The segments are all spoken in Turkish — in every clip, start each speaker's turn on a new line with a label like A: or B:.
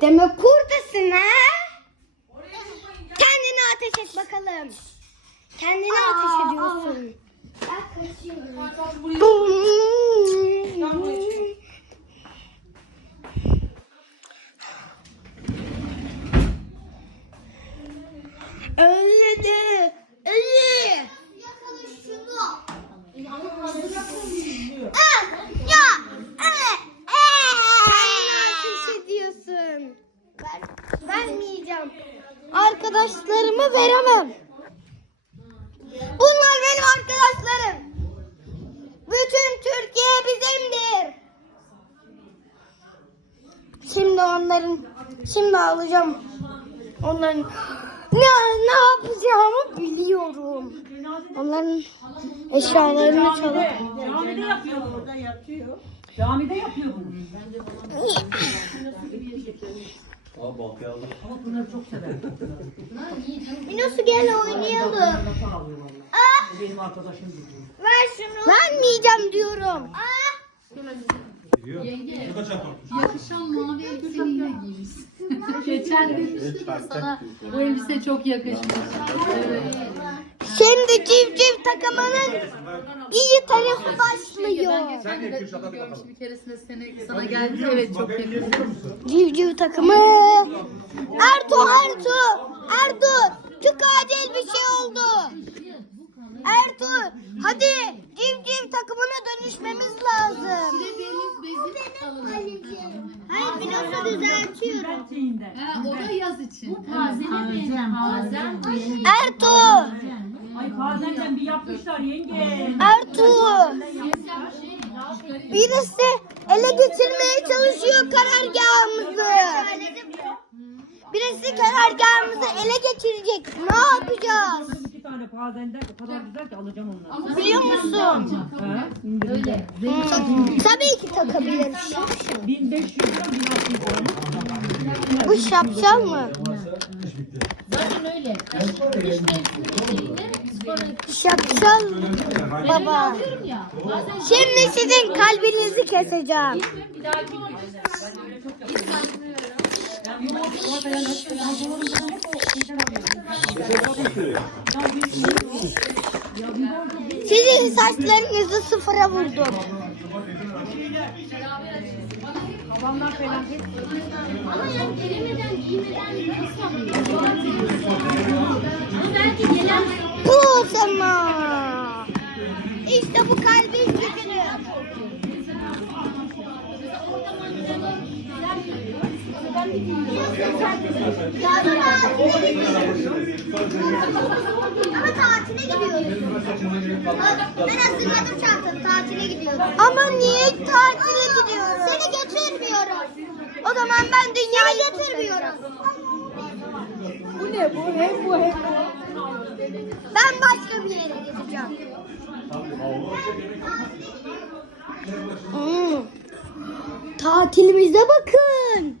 A: Demek buradasın ha? Kendini ateş et bakalım. Kendini ateş ediyorsun. Öyle de. Öyle. Ah, ya, evet, Kendini ateş ediyorsun. Vermeyeceğim. Arkadaşlarımı veremem. Bunlar benim arkadaşlarım. Bütün Türkiye bizimdir. Şimdi onların, şimdi alacağım. Onların ne, ne yapacağımı biliyorum. Onların eşyalarını çalıp
B: Camide yapıyor. Burada yatıyor. Camide yapıyor bunu.
C: Aa baltayı aldım.
B: Ama bunları çok sever.
A: Minosu gel oynayalım.
B: Lafa alıyor valla.
A: Ah,
B: Benim arkadaşım gibi.
A: ver şunu. Vermeyeceğim diyorum. Ah.
C: Gidiyor. Bu da.
D: Yakışan mavi elbiseni yine giymişsin. Geçen demiştim ya sana bu elbise çok yakışmış. Evet.
A: Şimdi civciv takımının iyi tarafı başlıyor.
D: geçen de görmüştüm bir keresinde seni, sana geldi evet çok yakışmış.
A: Civciv takımı. Ertuğ Ertuğ. Ertuğ. Çok acil bir şey oldu. Ertuğ. Hadi civciv takımına dönüşmemiz lazım.
D: Bir.
A: Hayır Minosu düzeltiyorum.
B: Ben şeyinde.
D: Ha, o da yaz için.
A: Ertuğ.
B: Ay bazen bir yapmışlar yenge.
A: Ertuğ. Birisi ele geçirmeye çalışıyor karargahımızı. Birisi karargahımızı ele geçirecek. Ne yapacağız?
B: İki tane pazenden o kadar güzel ki alacağım onları.
A: Biliyor musun?
B: Ha?
D: Öyle.
A: Tabii ki takabiliriz.
B: 1500 lira 1600 lira.
A: Bu şapşal mı?
D: Zaten öyle. Ya. Bazen
A: Şimdi sizin kalbinizi keseceğim. Sizin saçlarınızı sıfıra vurdum.
B: Babamlar falan
D: Ama yani gelemeden giymeden nasıl Ama belki gelen
A: Bu sana. İşte bu kalbin gücünü. Ama tatile gidiyoruz. Ben hazırladım çantamı. Tatile gidiyoruz. Ama niye tatile gidiyoruz? Seni götürmüyoruz. O zaman ben dünyayı götürmüyorum. Bu ne bu? Hep bu hep Ben başka bir yere gideceğim. Hmm. Tatilimize bakın.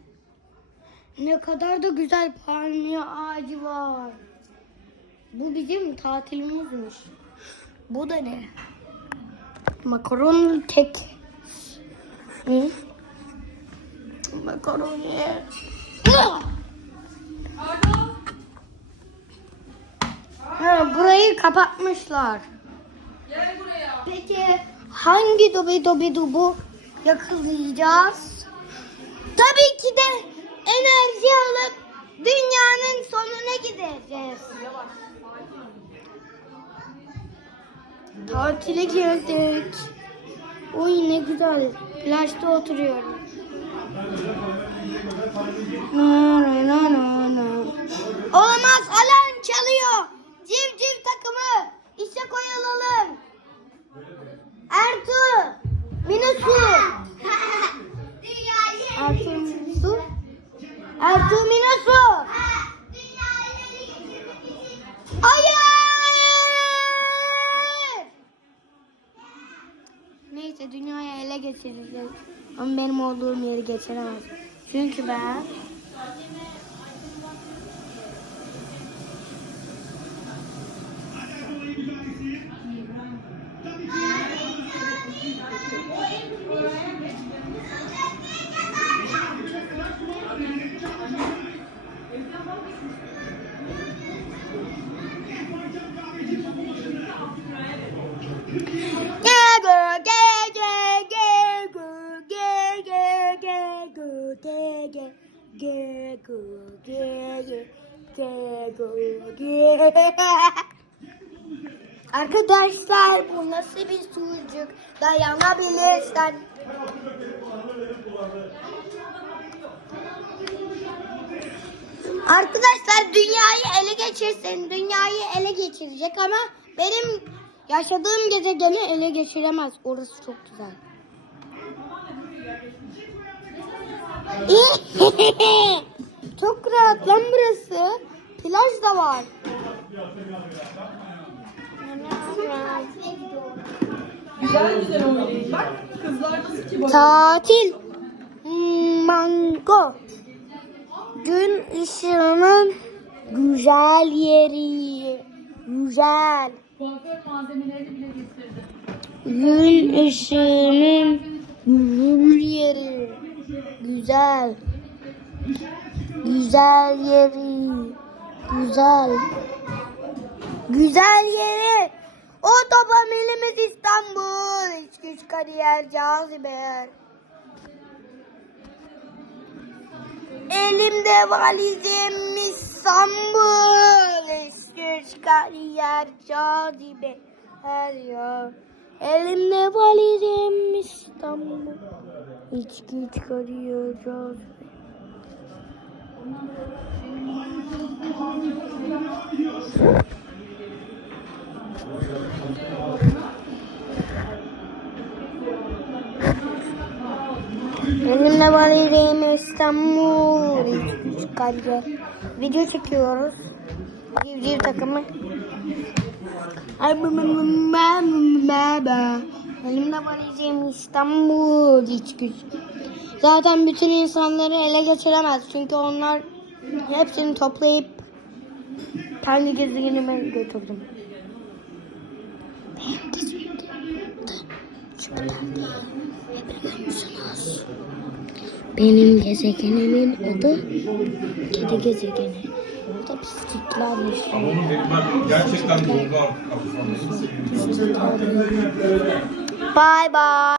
A: Ne kadar da güzel palmiye ağacı var. Bu bizim tatilimizmiş. Bu da ne? Makaron tek. Hı? Makaroni. Ah! Ha, burayı kapatmışlar. Peki hangi dobi dobi dubu yakalayacağız? Tabii ki de enerji alıp dünyanın sonuna gideceğiz. Tatile geldik. Oy ne güzel. Plajda oturuyorum. Na, na, na, na. Olamaz alarm çalıyor. Takımı işe koyulalım. Ertuğ, Minusu. Ertuğ, Minusu. Ertuğ, Minusu. Hayır. Neyse dünyayı ele geçireceğiz. Ama benim olduğum yeri geçiremez. Çünkü ben Gego, gego, gego, gego. Arkadaşlar bu nasıl bir sucuk? Dayanabilirsen. Arkadaşlar dünyayı ele geçirsin. Dünyayı ele geçirecek ama benim yaşadığım gezegeni ele geçiremez. Orası çok güzel. çok rahat lan burası. Plaj da var.
B: Güzel güzel oynayın. Bak kızlar nasıl kibar.
A: Tatil. Mango. Gün ışığının güzel yeri. Güzel.
D: Kuaför malzemeleri bile getirdi.
A: Gün ışığının. Güzel. Güzel yeri. Güzel. Güzel yeri. Otomobilimiz İstanbul. İç güç kariyer cazibe. Elimde valizim İstanbul. İç güç kariyer cazibe. Her yer. Elimde valizim İstanbul. İç güç kariyer cazibe. Elimde valizim İstanbul. İç güç kariyer. Video çekiyoruz. Civciv takımı. Elimde valizim İstanbul iç güç. Zaten bütün insanları ele geçiremez. Çünkü onlar hepsini toplayıp kendi gezegenime götürdüm. Benim gezegenim. Şu perde. Biliyor musunuz? Benim gezegenimin adı kedi gezegeni. Bu da pislikler yaşıyor.
C: Gerçekten.
A: Bye bye.